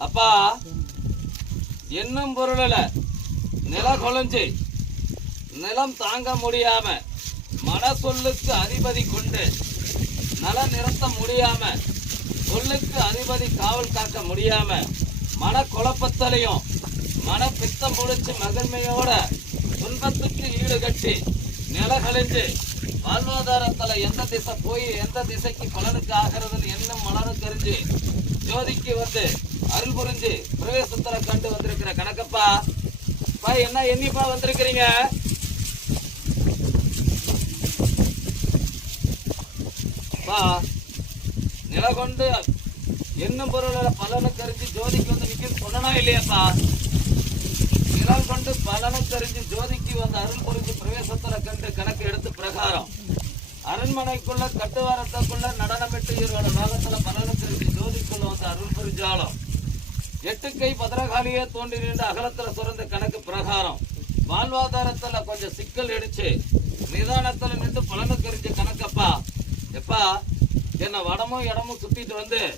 அப்பா என்னும் பொருளில் நில கொலைஞ்சு நிலம் தாங்க முடியாம மன சொல்லுக்கு அதிபதி கொண்டு நல நிறுத்த முடியாம சொல்லுக்கு அதிபதி காவல் காக்க முடியாம மன குழப்பத்திலையும் மன பித்தம் முடிச்சு மகிழ்மையோட துன்பத்துக்கு ஈடுகட்டி நில கழிஞ்சு வாழ்வாதாரத்துல எந்த திசை போய் எந்த திசைக்கு பலனுக்கு ஆகிறதுன்னு என்ன மலரும் தெரிஞ்சு ஜோதிக்கு வந்து அருள் புரிஞ்சு பிரவேசத்துல கண்டு வந்திருக்கிற கணக்கப்பா என்ன எண்ணிப்பா வந்திருக்கிறீங்க? நில கொண்டு என்னும் பொருளோட பலனை தெரிஞ்சு ஜோதிக்கு வந்து நிக்க சொன்னா இல்லையாப்பா? நிலம் கொண்டு பலனை தெரிஞ்சு ஜோதிக்கு வந்து அருள் புரிஞ்சு பிரவேசத்துல கண்டு கணக்கு எடுத்து பிரகாரம் அரண்மனைக்குள்ள கட்டுவாரத்துக்குள்ள நடனமிட்டு இவரோட லோகத்துல பலனை தெரிஞ்சு ஜோதிக்குள்ள வந்து அருள் புரிஞ்சாலும் 8 கை பத்திரகாலியே தோண்டி நின்று அகலத்துல சுரந்த கணக்கு பிரகாரம் வாழ்வாதாரத்துல கொஞ்சம் சிக்கல் அடிச்சு நிதானத்துல நின்று பலனை தெரிஞ்ச கணக்கப்பா எப்பா என்ன வடமும் இடமும் சுத்திட்டு வந்து